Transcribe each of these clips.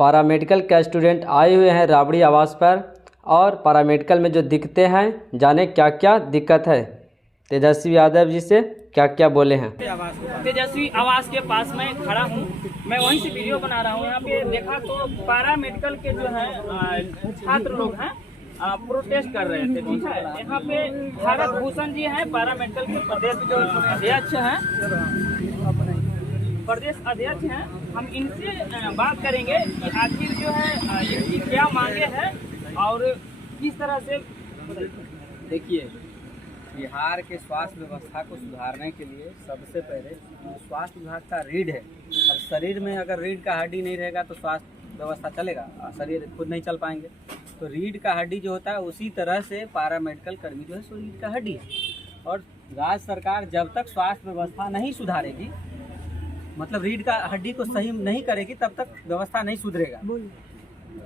Paramedical के student आए हुए हैं राबड़ी आवास पर और पैरामेडिकल में जो दिखते हैं जाने क्या क्या दिक्कत है। तेजस्वी यादव जी से क्या क्या बोले हैं। तेजस्वी आवास के पास मैं खड़ा हूँ, मैं वहीं से वीडियो बना रहा हूँ। यहाँ पे देखा तो पैरामेडिकल के जो है छात्र लोग हैं प्रोटेस्ट कर रहे थे, ठीक है। यहाँ पे भारत भूषण जी हैं, पैरामेडिकल के प्रदेश अध्यक्ष हैं। हम इनसे बात करेंगे कि आखिर जो है इनकी क्या मांगे हैं और किस तरह से। देखिए, बिहार के स्वास्थ्य व्यवस्था को सुधारने के लिए सबसे पहले स्वास्थ्य विभाग का रीढ़ है। अब शरीर में अगर रीढ़ का हड्डी नहीं रहेगा तो स्वास्थ्य व्यवस्था चलेगा, शरीर खुद नहीं चल पाएंगे। तो रीढ़ का हड्डी जो होता है उसी तरह से पैरामेडिकल कर्मी जो है सो रीढ़ का हड्डी है। और राज्य सरकार जब तक स्वास्थ्य व्यवस्था नहीं सुधारेगी, मतलब रीढ़ का हड्डी को सही नहीं करेगी, तब तक व्यवस्था नहीं सुधरेगा।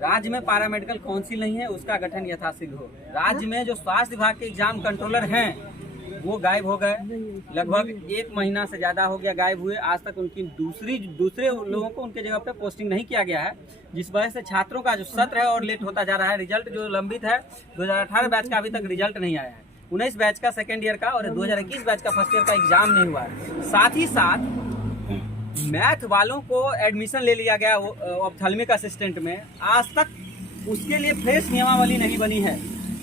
राज्य में पैरामेडिकल काउंसिल नहीं है, उसका गठन यथाशीघ्र हो। राज्य में जो स्वास्थ्य विभाग के एग्जाम कंट्रोलर हैं वो गायब हो गए, लगभग 1 महीना से ज़्यादा हो गया गायब हुए। आज तक उनकी दूसरे लोगों को उनके जगह पे पोस्टिंग नहीं किया गया है, जिस वजह से छात्रों का जो सत्र है और लेट होता जा रहा है। रिजल्ट जो लंबित है 2018 बैच का अभी तक रिजल्ट नहीं आया है, 19 बैच का सेकेंड ईयर का और 2021 बैच का फर्स्ट ईयर का एग्जाम नहीं हुआ है। साथ ही साथ मैथ वालों को एडमिशन ले लिया गया ऑप्थेल्मिक असिस्टेंट में, आज तक उसके लिए फ्रेश नियमावली नहीं बनी है।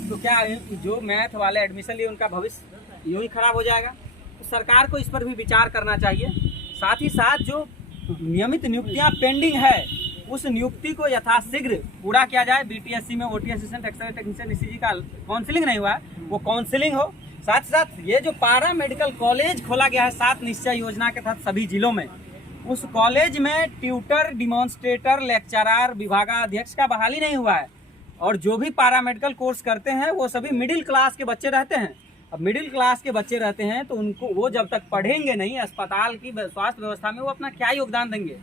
तो क्या जो मैथ वाले एडमिशन लिए उनका भविष्य यूं ही खराब हो जाएगा? तो सरकार को इस पर भी विचार करना चाहिए। साथ ही साथ जो नियमित नियुक्तियां पेंडिंग है उस नियुक्ति को यथाशीघ्र पूरा किया जाए। बीटीएससी में OT assistant, x-ray technician, ECG का काउंसिलिंग नहीं हुआ है, वो काउंसिलिंग हो। साथ ही साथ ये जो पैरा मेडिकल कॉलेज खोला गया है 7 निश्चय योजना के तहत सभी जिलों में, उस कॉलेज में ट्यूटर, डिमॉन्स्ट्रेटर, लेक्चरर, विभागाध्यक्ष का बहाली नहीं हुआ है। और जो भी पैरामेडिकल कोर्स करते हैं वो सभी मिडिल क्लास के बच्चे रहते हैं। अब मिडिल क्लास के बच्चे रहते हैं तो उनको वो जब तक पढ़ेंगे नहीं अस्पताल की स्वास्थ्य व्यवस्था में, वो अपना क्या योगदान देंगे?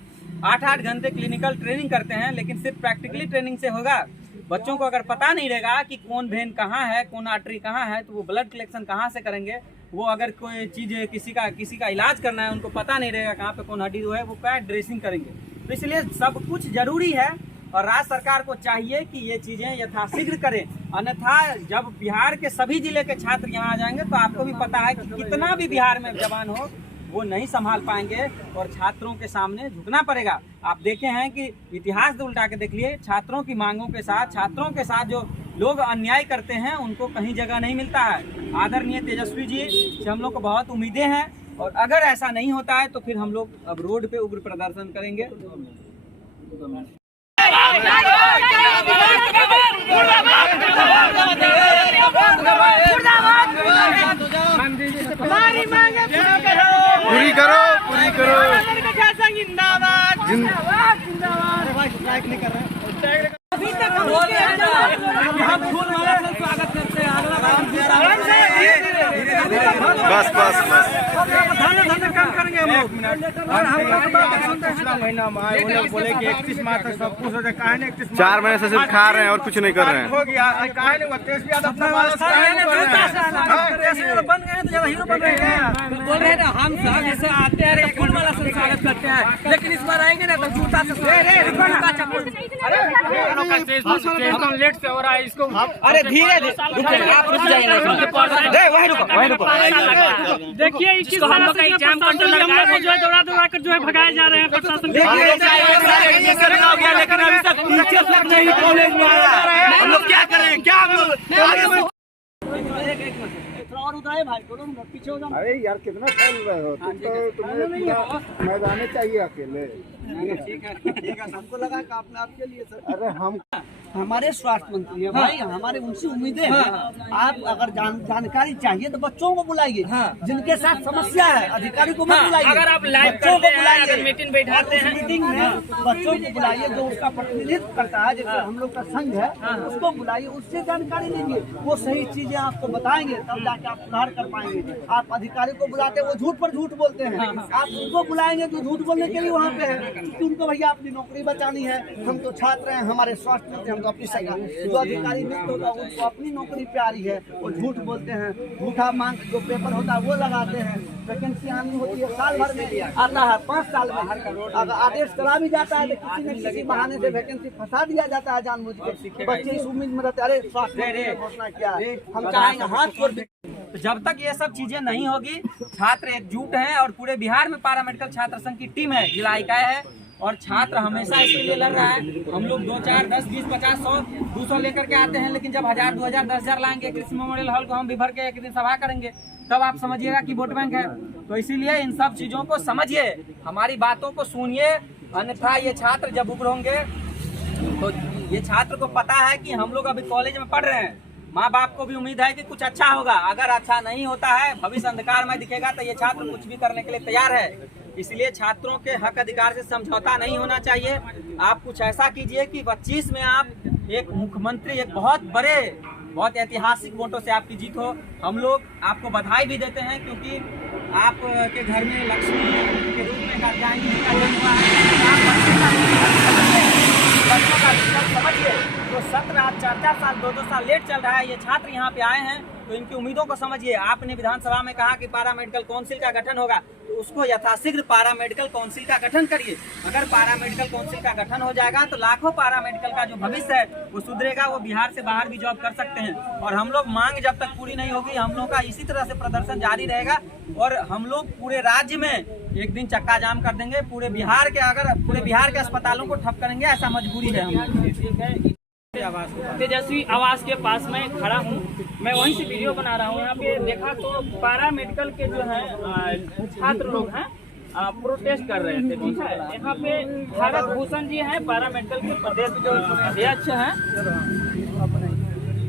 8-8 घंटे क्लिनिकल ट्रेनिंग करते हैं, लेकिन सिर्फ प्रैक्टिकली ट्रेनिंग से होगा? बच्चों को अगर पता नहीं रहेगा कि कौन वेन कहाँ है, कौन आर्टरी कहाँ है, तो वो ब्लड कलेक्शन कहाँ से करेंगे? वो अगर कोई चीज़ किसी का इलाज करना है, उनको पता नहीं रहेगा कहाँ पे कौन हड्डी है, वो क्या ड्रेसिंग करेंगे? तो इसलिए सब कुछ जरूरी है और राज्य सरकार को चाहिए कि ये चीज़ें यथाशीघ्र करें। अन्यथा जब बिहार के सभी जिले के छात्र यहाँ आ जाएंगे तो आपको भी पता है कि कितना भी बिहार में जवान हो वो नहीं संभाल पाएंगे और छात्रों के सामने झुकना पड़ेगा। आप देखे हैं कि इतिहास उल्टा के देख लिए, छात्रों की मांगों के साथ, छात्रों के साथ जो लोग अन्याय करते हैं उनको कहीं जगह नहीं मिलता है। आदरणीय तेजस्वी जी से हम लोग को बहुत उम्मीदें हैं और अगर ऐसा नहीं होता है तो फिर हम लोग अब रोड पे उग्र प्रदर्शन करेंगे। पूरी करो, पूरी करो। अभी तक हम स्वागत करते हैं। बस बस बस काम करेंगे हम लोग। और हम लोग महीना में आए, लोग बोले कि 31 मार्च तक सब कुछ हो जाए। कहा नहीं 31 4 महीने से सिर्फ खा रहे हैं और कुछ नहीं कर रहे हैं। हो गया, कहा नहीं तेजस्वी यादव अपना बन गए तो हीरो बन रहे हैं। बोल रहे हैं हम जैसे आते हैं फूल माला से स्वागत करते हैं, लेकिन इस बार आएंगे ना तो जूता से लेट से हो रहा है इसको। अरे धीरे आप रुक जाइए, वहीं रुको। देखिए इसको हम लोग का एग्जाम कंट्रोल हम लोग जो है दौड़ा कर जो है भगाए जा रहे हैं प्रशासन। लेकिन अभी तक टीचर सब नहीं कॉलेज में आया, हम लोग क्या करें? क्या हम लोग और उठाए भाई को पीछे हो जाओ। अरे यार कितना चल रहे हो तुम, तो तुम्हें मैदाने चाहिए अकेले। ठीक है, हमको लगा कि आपने आपके लिए सर। अरे हम हमारे स्वास्थ्य मंत्री है भाई, हमारे उनसे उम्मीदें हैं। आप अगर जानकारी चाहिए तो बच्चों को बुलाइए, जिनके साथ समस्या है अधिकारी को मत बुलाइए। अगर आप लाइव बच्चों को बुलाइए, मीटिंग बैठाते हैं, मीटिंग में बच्चों को बुलाइए जो उसका प्रतिनिधित्व करता है, जैसे हम लोग का संघ है उसको बुलाइए, उससे जानकारी लीजिए। वो सही चीजें आपको बताएंगे, तब जाके आप सुधार कर पाएंगे। आप अधिकारी को बुलाते हैं वो झूठ पर झूठ बोलते हैं, आप उनको बुलाएंगे तो झूठ बोलने के लिए वहाँ पे है, क्योंकि उनको भैया अपनी नौकरी बचानी है। हम तो छात्र हैं, हमारे स्वास्थ्य मंत्री हमको अपनी सरकार, जो अधिकारी मित्र होता है उनको अपनी नौकरी प्यारी है, वो झूठ बोलते हैं, झूठा मांग जो पेपर होता है वो लगाते हैं। वैकेंसी आनी होती है, साल भर में आता है, 5 साल में अगर आदेश चला भी जाता है तो किसी न किसी बहाने से वैकेंसी फंसा दिया जाता है जानबूझ के। बच्चे इस उम्मीद में रहते अरे स्वास्थ्य ने घोषणा किया है, हम चाहेंगे हाथ जोड़ के। तो जब तक ये सब चीजें नहीं होगी, छात्र एकजुट हैं और पूरे बिहार में पारा मेडिकल छात्र संघ की टीम है, जिला इकाई है और छात्र हमेशा इसके लिए लड़ रहा है। हम लोग 2, 4, 10, 20, 50, 100, 200 लेकर के आते हैं, लेकिन जब 1000, 2000, 10,000 लाएंगे कृषि मेमोरियल हॉल को हम भी भर के एक दिन सभा करेंगे, तब आप समझिएगा कि वोट बैंक है। तो इसीलिए इन सब चीजों को समझिए, हमारी बातों को सुनिए, अन्यथा ये छात्र जब उभरेंगे तो ये छात्र को पता है कि हम लोग अभी कॉलेज में पढ़ रहे हैं, माँ बाप को भी उम्मीद है कि कुछ अच्छा होगा। अगर अच्छा नहीं होता है, भविष्य अंधकार में दिखेगा, तो ये छात्र कुछ भी करने के लिए तैयार है। इसलिए छात्रों के हक अधिकार से समझौता नहीं होना चाहिए। आप कुछ ऐसा कीजिए कि 25 में आप एक मुख्यमंत्री, एक बहुत बड़े, बहुत ऐतिहासिक वोटों से आपकी जीत हो। हम लोग आपको बधाई भी देते हैं, क्योंकि आपके घर में लक्ष्मी के रूप में कात्यायनी जी का जन्म हुआ है। बच्चों का विकल्प समझिए। तो सत्र आज 4-4 साल, 2-2 साल लेट चल रहा है। ये छात्र यहाँ पे आए हैं तो इनकी उम्मीदों को समझिए। आपने विधानसभा में कहा कि पारा मेडिकल काउंसिल का गठन होगा, तो उसको यथाशीघ्र पारा मेडिकल काउंसिल का गठन करिए। अगर पारा मेडिकल काउंसिल का गठन हो जाएगा तो लाखों पारा मेडिकल का जो भविष्य है वो सुधरेगा, वो बिहार से बाहर भी जॉब कर सकते हैं। और हम लोग मांग जब तक पूरी नहीं होगी, हम लोग का इसी तरह से प्रदर्शन जारी रहेगा और हम लोग पूरे राज्य में एक दिन चक्का जाम कर देंगे। पूरे बिहार के अस्पतालों को ठप करेंगे, ऐसा मजबूरी है हम। तेजस्वी आवास के पास मैं खड़ा हूँ, मैं वहीं से वीडियो बना रहा हूँ। यहाँ पे देखा तो पारा मेडिकल के जो है छात्र लोग हैं प्रोटेस्ट कर रहे थे, ठीक है। यहाँ पे भारत भूषण जी हैं, पारा मेडिकल के प्रदेश जो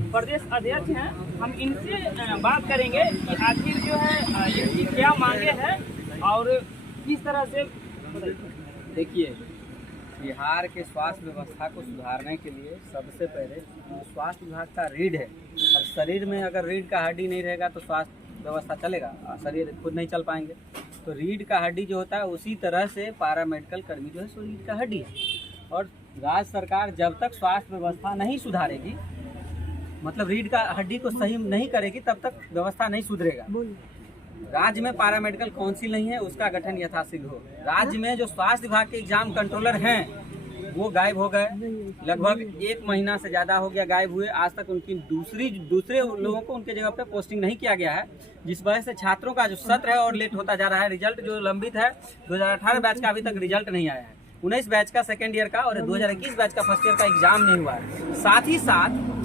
प्रदेश अध्यक्ष हैं। हम इनसे बात करेंगे कि आखिर जो है इनकी क्या मांगे हैं और किस तरह से। देखिए, बिहार के स्वास्थ्य व्यवस्था को सुधारने के लिए सबसे पहले स्वास्थ्य विभाग का रीढ़ है। अब शरीर में अगर रीढ़ का हड्डी नहीं रहेगा तो स्वास्थ्य व्यवस्था चलेगा, शरीर खुद नहीं चल पाएंगे। तो रीढ़ का हड्डी जो होता है, उसी तरह से पारा मेडिकल कर्मी जो है सो रीढ़ का हड्डी है। और राज्य सरकार जब तक स्वास्थ्य व्यवस्था नहीं सुधारेगी, मतलब रीढ़ का हड्डी को सही नहीं करेगी, तब तक व्यवस्था नहीं सुधरेगा। राज्य में पारा मेडिकल काउंसिल नहीं है, उसका गठन यथाशीघ्र हो। राज्य में जो स्वास्थ्य विभाग के एग्जाम कंट्रोलर हैं वो गायब हो गए, लगभग 1 महीना से ज़्यादा हो गया गायब हुए। आज तक उनकी दूसरे लोगों को उनके जगह पे पोस्टिंग नहीं किया गया है, जिस वजह से छात्रों का जो सत्र है और लेट होता जा रहा है। रिजल्ट जो लंबित है, 2018 बैच का अभी तक रिजल्ट नहीं आया है, 19 बैच का सेकेंड ईयर का और 2021 बैच का फर्स्ट ईयर का एग्जाम नहीं हुआ है। साथ ही साथ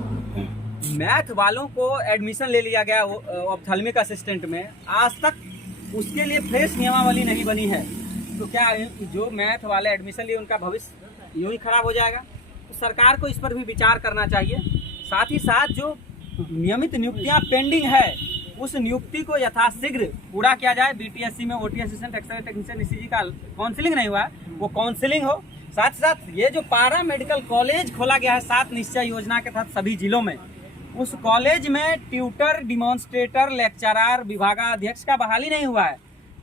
मैथ वालों को एडमिशन ले लिया गया ऑप्थेल्मिक असिस्टेंट में, आज तक उसके लिए फ्रेश नियमावली नहीं बनी है। तो क्या जो मैथ वाले एडमिशन लिए उनका भविष्य यूं ही खराब हो जाएगा? तो सरकार को इस पर भी विचार करना चाहिए। साथ ही साथ जो नियमित नियुक्तियां पेंडिंग है, उस नियुक्ति को यथाशीघ्र पूरा किया जाए। BTSC में OT assistant, x-ray technician, ECG का काउंसिलिंग नहीं हुआ है, वो काउंसिलिंग हो। साथ ही साथ ये जो पारा मेडिकल कॉलेज खोला गया है 7 निश्चय योजना के तहत सभी जिलों में, उस कॉलेज में ट्यूटर, डिमॉन्स्ट्रेटर, लेक्चरर, विभागाध्यक्ष का बहाली नहीं हुआ है।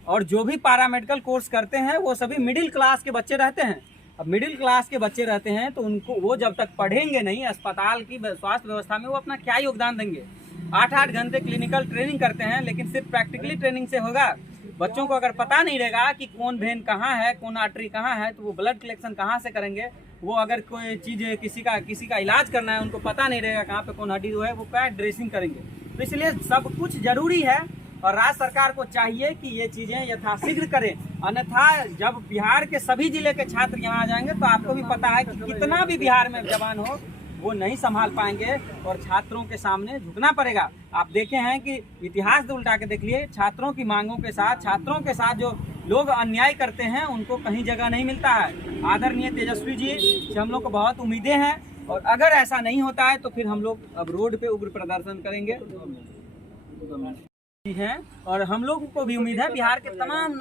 और जो भी पारा मेडिकल कोर्स करते हैं वो सभी मिडिल क्लास के बच्चे रहते हैं। अब मिडिल क्लास के बच्चे रहते हैं तो उनको, वो जब तक पढ़ेंगे नहीं अस्पताल की स्वास्थ्य व्यवस्था में, वो अपना क्या योगदान देंगे? 8-8 घंटे क्लिनिकल ट्रेनिंग करते हैं, लेकिन सिर्फ प्रैक्टिकली ट्रेनिंग से होगा? बच्चों को अगर पता नहीं रहेगा कि कौन वेन कहाँ है, कौन आर्टरी कहाँ है, तो वो ब्लड कलेक्शन कहाँ से करेंगे? वो अगर कोई चीज़ किसी का इलाज करना है, उनको पता नहीं रहेगा कहाँ पे कौन हड्डी है, वो क्या ड्रेसिंग करेंगे? तो इसलिए सब कुछ जरूरी है और राज्य सरकार को चाहिए कि ये चीज़ें यथाशीघ्र करें। अन्यथा जब बिहार के सभी जिले के छात्र यहाँ आ जाएंगे तो आपको भी पता है कि कितना भी बिहार में जवान हो, वो नहीं संभाल पाएंगे और छात्रों के सामने झुकना पड़ेगा। आप देखे हैं कि इतिहास से उल्टा के देख लिए, छात्रों की मांगों के साथ, छात्रों के साथ जो लोग अन्याय करते हैं उनको कहीं जगह नहीं मिलता है। आदरणीय तेजस्वी जी से हम लोग को बहुत उम्मीदें हैं और अगर ऐसा नहीं होता है तो फिर हम लोग अब रोड पे उग्र प्रदर्शन करेंगे हैं। और हम लोगों को भी उम्मीद है, बिहार के तमाम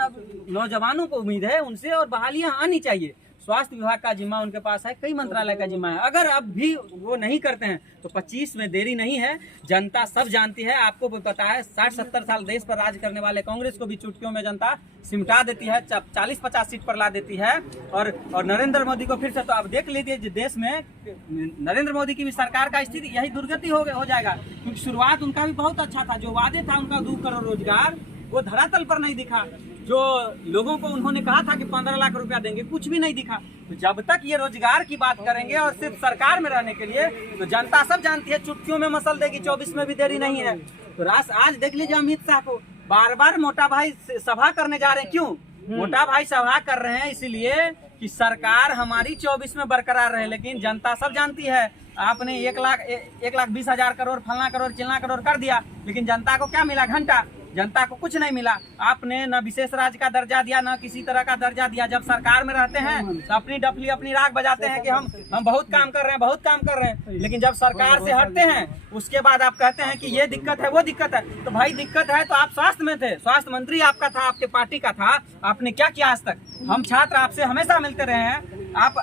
नौजवानों को उम्मीद है उनसे, और बहालियां आनी चाहिए। स्वास्थ्य विभाग का जिम्मा उनके पास है, कई मंत्रालय का जिम्मा है। अगर अब भी वो नहीं करते हैं तो 25 में देरी नहीं है। जनता सब जानती है, आपको भी पता है। 60-70 साल देश पर राज करने वाले कांग्रेस को भी चुटकियों में जनता सिमटा देती है, 40-50 सीट पर ला देती है। और नरेंद्र मोदी को फिर से, तो आप देख लीजिए देश में नरेंद्र मोदी की भी सरकार का स्थिति यही दुर्गति हो जाएगा। क्योंकि शुरुआत उनका भी बहुत अच्छा था, जो वादे था उनका 2 करोड़ रोजगार, वो धरातल पर नहीं दिखा। जो लोगों को उन्होंने कहा था कि 15 लाख रुपया देंगे, कुछ भी नहीं दिखा। तो जब तक ये रोजगार की बात करेंगे और सिर्फ सरकार में रहने के लिए, तो जनता सब जानती है चुटकियों में मसल देगी, 24 में भी देरी नहीं है। तो आज देख लीजिए अमित शाह को बार बार मोटा भाई सभा करने जा रहे हैं। क्यों मोटा भाई सभा कर रहे हैं? इसीलिए कि सरकार हमारी 24 में बरकरार रहे। लेकिन जनता सब जानती है, आपने 1,20,000 करोड़ फलना करोड़ चिलना करोड़ कर दिया, लेकिन जनता को क्या मिला? घंटा। जनता को कुछ नहीं मिला। आपने न विशेष राज्य का दर्जा दिया, न किसी तरह का दर्जा दिया। जब सरकार में रहते हैं तो अपनी डफली अपनी राग बजाते हैं कि हम बहुत काम कर रहे हैं, बहुत काम कर रहे हैं। लेकिन जब सरकार से हटते हैं उसके बाद आप कहते हैं कि ये दिक्कत है, वो दिक्कत है। तो भाई दिक्कत है तो आप स्वास्थ्य में थे, स्वास्थ्य मंत्री आपका था, आपके पार्टी का था, आपने क्या किया आज तक? हम छात्र आपसे हमेशा मिलते रहे हैं। आप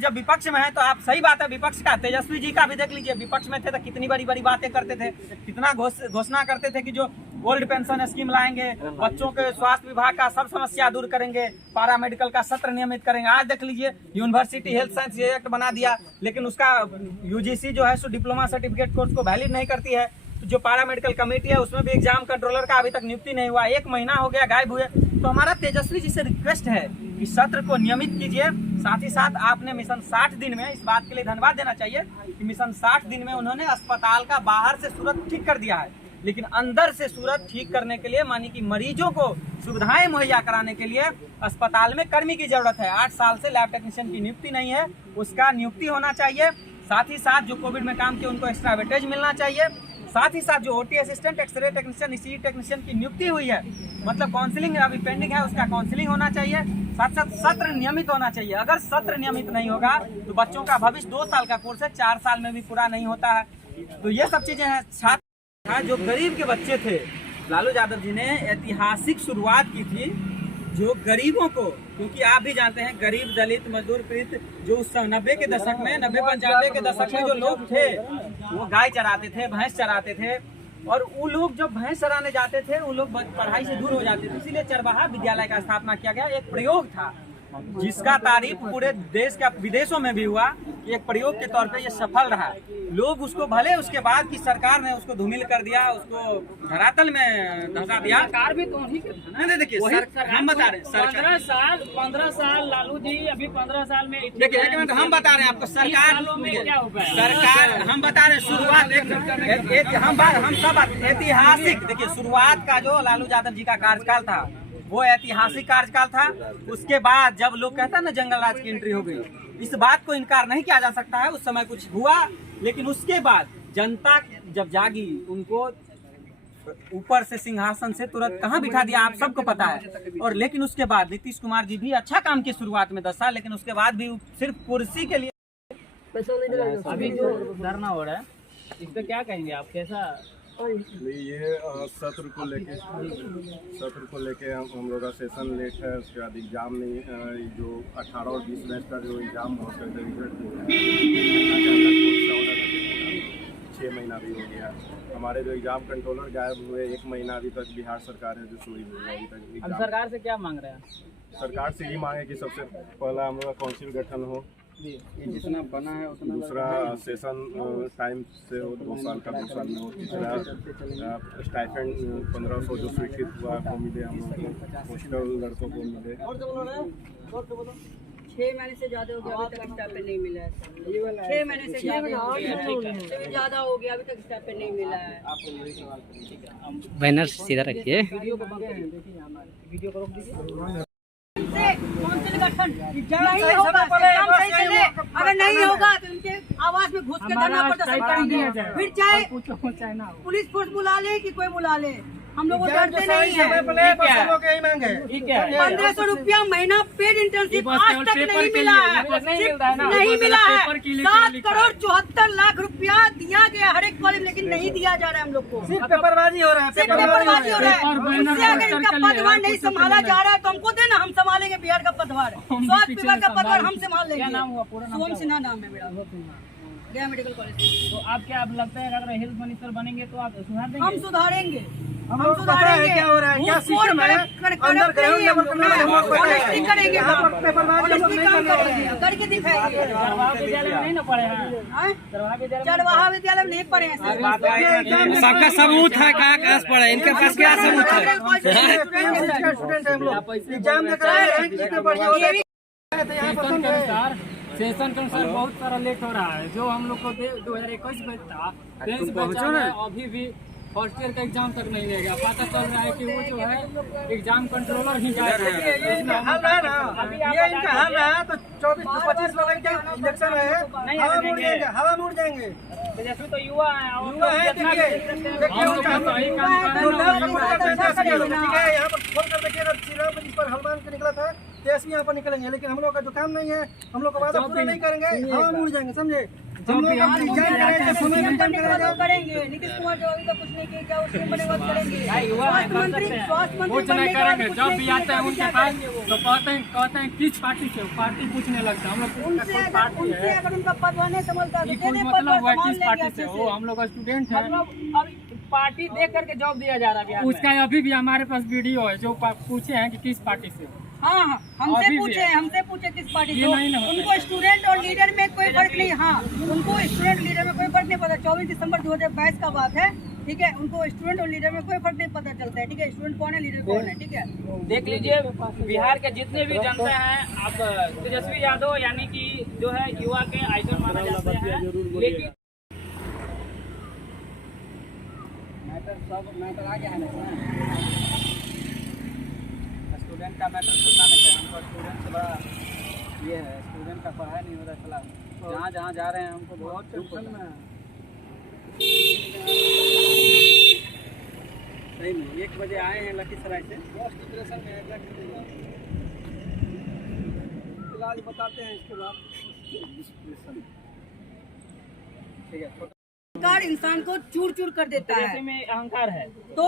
जब विपक्ष में हैं तो आप, सही बात है, विपक्ष का तेजस्वी जी का भी देख लीजिए, विपक्ष में थे तो कितनी बड़ी बड़ी बातें करते थे, कितना घोषणा करते थे कि जो ओल्ड पेंशन स्कीम लाएंगे, बच्चों के स्वास्थ्य विभाग का सब समस्या दूर करेंगे, पारा मेडिकल का सत्र नियमित करेंगे। आज देख लीजिए यूनिवर्सिटी हेल्थ साइंस एक्ट बना दिया, लेकिन उसका यूजीसी जो है सो डिप्लोमा सर्टिफिकेट कोर्स को वैलिड नहीं करती है। तो जो पारा मेडिकल कमेटी है उसमें भी एग्जाम कंट्रोलर का अभी तक नियुक्ति नहीं हुआ, 1 महीना हो गया गायब हुए। तो हमारा तेजस्वी जी से रिक्वेस्ट है कि सत्र को नियमित कीजिए। साथ ही साथ आपने मिशन 60 दिन में, इस बात के लिए धन्यवाद देना चाहिए कि मिशन 60 दिन में उन्होंने अस्पताल का बाहर से सूरत ठीक कर दिया है, लेकिन अंदर से सूरत ठीक करने के लिए, मानी कि मरीजों को सुविधाएं मुहैया कराने के लिए अस्पताल में कर्मी की जरूरत है। 8 साल से लैब टेक्नीशियन की नियुक्ति नहीं है, उसका नियुक्ति होना चाहिए। साथ ही साथ जो कोविड में काम किए उनको एक्स्ट्रा वेटेज मिलना चाहिए। साथ ही साथ जो OT assistant, x-ray technician, ECG technician की नियुक्ति हुई है, मतलब काउंसलिंग अभी पेंडिंग है, उसका काउंसलिंग होना चाहिए। साथ साथ सत्र नियमित होना चाहिए। अगर सत्र नियमित नहीं होगा तो बच्चों का भविष्य 2 साल का कोर्स है, 4 साल में भी पूरा नहीं होता है। तो ये सब चीजें हैं। छात्र जो गरीब के बच्चे थे, लालू यादव जी ने ऐतिहासिक शुरुआत की थी, जो गरीबों को, क्योंकि आप भी जानते हैं गरीब, दलित, मजदूर पीड़ित, जो उस 90 के दशक में, 90-95 के दशक में जो लोग थे वो गाय चराते थे, भैंस चराते थे, और वो लोग जब भैंस चराने जाते थे वो लोग पढ़ाई से दूर हो जाते थे। इसीलिए चरवाहा विद्यालय का स्थापना किया गया। एक प्रयोग था जिसका तारीफ पूरे देश का, विदेशों में भी हुआ कि एक प्रयोग के तौर पे ये सफल रहा। लोग उसको, भले उसके बाद की सरकार ने उसको धूमिल कर दिया, उसको धरातल में धंसा दिया। सरकार भी तो नहीं, देखिए हम बता रहे हैं 15 साल लालू जी, अभी 15 साल में देखिए एक मिनट हम बता रहे हैं आपको, सरकार हम बता रहे हैं शुरुआत हम सब ऐतिहासिक, देखिए शुरुआत का जो लालू यादव जी का कार्यकाल था वो ऐतिहासिक कार्यकाल था। उसके बाद जब लोग कहते हैं ना जंगल राज की एंट्री हो गई, इस बात को इनकार नहीं किया जा सकता है। उस समय कुछ हुआ, लेकिन उसके बाद जनता जब जागी, उनको ऊपर से सिंहासन से तुरंत कहाँ बिठा दिया आप सबको पता है। और लेकिन उसके बाद नीतीश कुमार जी भी अच्छा काम किए शुरुआत में 10 साल, लेकिन उसके बाद भी सिर्फ कुर्सी के लिए। अभी जो धरना हो रहा है इस पे क्या कहेंगे आप? कैसा ये सत्र को लेके हम लोग का सेशन लेट है, उसके बाद एग्ज़ाम नहीं, जो 18 और 20 बैच का जो एग्ज़ाम हो सकता है 6 महीना भी हो गया। हमारे जो एग्ज़ाम कंट्रोलर गायब हुए, 1 महीना अभी तक बिहार सरकार है जो सोई हुई है। अभी तक अब सरकार से क्या मांग रहे हैं? सरकार से ही मांगे कि सबसे पहला हम लोग का काउंसिल गठन हो, जितना बना है उतना। दूसरा सेशन टाइम से हो, 2 साल का 2 साल में हो। तीसरा स्टाइपेंड 1500 जो स्वीकृत हुआ वो मिले हम लोग को, हॉस्टल लड़कों को मिले। 6 महीने से ज़्यादा हो गया, अभी तक स्टाइपेंड नहीं मिला है। 6 महीने से ज़्यादा हो गया, अभी तक स्टाइपेंड नहीं मिला है। बैनर सीधा रखिए। वीडियो को रोक दीजिए। काउंसिल गठन नहीं होगा, अगर नहीं होगा तो इनके आवास में घुस के धरना प्रदर्शन करेंगे। फिर चाहे पुलिस फोर्स बुला ले कि कोई बुला ले, हम लोग डरते नहीं है। 1500 रुपया महीना पेड इंटर्नशिप आज तक नहीं मिला है, नहीं मिला है। 7 करोड़ 74 लाख रुपया दिया गया हर एक कॉलेज, लेकिन नहीं दिया जा रहा है हम लोग को। सिर्फ पेपरबाजी हो रहा है, सिर्फ पेपरबाजी हो रहा है। इससे अगर इनका पदभार नहीं संभाला जा रहा है तो हमको देना, हम संभालेंगे बिहार का पदभार, स्वास्थ्य विभाग का पदभार हम संभाल लेंगे। क्या नाम हुआ? पूरा नाम सोम सिन्हा नाम है मेरा। गया मेडिकल कॉलेज। तो आप क्या अब लगता है अगर हेल्थ मिनिस्टर बनेंगे तो आप सुधार देंगे? हम सुधारेंगे, हम लोग पता है क्या हो रहा है, क्या सिस्टम है अंदर ग्राउंड लेवल पर करेंगे, पेपरवाद हम लोग नहीं कर रहे हैं, करके दिखाएंगे। चरवाहा विद्यालय में नहीं ना पढ़े हैं? चरवाहा विद्यालय में नहीं पढ़े हैं सर। सबका सबूत है, कहाँ से पढ़े, इनके पास क्या सबूत है? स्टूडेंट है हम लोग, एग्जाम दे कर आए हैं, कितने बढ़िया होता है। सेशन के अनुसार बहुत सारा लेट हो रहा है। जो हम लोग को 2021 में था, 23 बच्चा है, अभी भी फर्स्ट ईयर का एग्जाम तक नहीं लेगा। पता चल रहा है कि वो जो है एग्जाम कंट्रोलर ही जा रहे हैं। ये इनका हल है ना, ये इनका हल है। तो 24-25 वाला क्या इलेक्शन है, हवा मुड़ जाएंगे। जैसे तो युवा है, युवा है, देखिए उनका सही काम जो लोग ठीक है, यहाँ पर फोन कर देखिए, श्रीराम जिस पर हनुमान के निकला था, तेजस्वी यहाँ पर निकलेंगे, लेकिन हम लोग का जो काम नहीं है, हम लोग का वादा पूरा नहीं करेंगे, हवा मुड़ जाएंगे, समझे? हम लोग करेंगे। नीतीश कुमार जो अभी तक कुछ नहीं किया, क्या उसमें बनेगा करेंगे। स्वास्थ्य मंत्री कुछ नहीं करेंगे। जब भी आते हैं उनके पास तो कहते हैं किस पार्टी से, पार्टी पूछने लगता है। हम लोग उनसे अगर उनका पद नहीं समझता तो मतलब हुआ किस पार्टी से हो, हम लोग स्टूडेंट हैं। अब पार्टी देख करके जॉब दिया जा रहा है उसका। अभी भी हमारे पास वीडियो है जो पूछे हैं कि किस पार्टी से। हाँ, हमसे पूछे किस पार्टी से। उनको स्टूडेंट और लीडर में कोई फर्क नहीं। हाँ, उनको स्टूडेंट लीडर में कोई फर्क नहीं पता। 24 दिसंबर 2022 का बात है, ठीक है। उनको स्टूडेंट और लीडर में कोई फर्क नहीं पता चलता है, ठीक है। स्टूडेंट कौन है, लीडर कौन है, ठीक है। देख लीजिए बिहार के जितने भी जनता हैं, आप तेजस्वी यादव यानी कि जो है युवा के आइकन माना जाते हैं। लेकिन मैटर आ गया है ना, स्टूडेंट का मैटर सुनना नहीं चाहिए हमको। स्टूडेंट से बड़ा ये है, स्टूडेंट का पढ़ाई नहीं हो रहा है। चला जहाँ जा रहे हैं हमको बहुत टेंशन में है। सही में 1 बजे आए हैं लखीसराय से, डिप्रेशन में इलाज बताते हैं, इसके बाद ठीक है। अहंकार इंसान को चूर चूर कर देता है। तेजस्वी में अहंकार है तो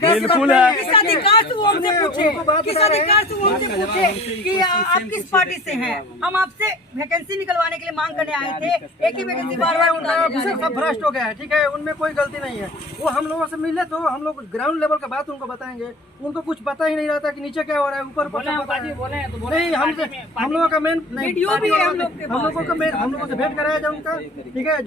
बिल्कुल है। किस अधिकार से वो हमसे पूछे, किस अधिकार से वो हमसे पूछे कि आप किस पार्टी से हैं। हम आपसे वैकेंसी निकलवाने के लिए मांग करने आए थे, एक ही वैकेंसी बार-बार सब भ्रष्ट हो गया है, ठीक है। उनमें कोई गलती नहीं है। वो हम लोगों से मिले तो हम लोग ग्राउंड लेवल का बात उनको बताएंगे। उनको कुछ पता ही नहीं रहता कि नीचे क्या हो रहा है, ऊपर नहीं। हम लोगों का मेन वीडियो भी है हम लोगों से भेंट कराया जाए उनका, ठीक है।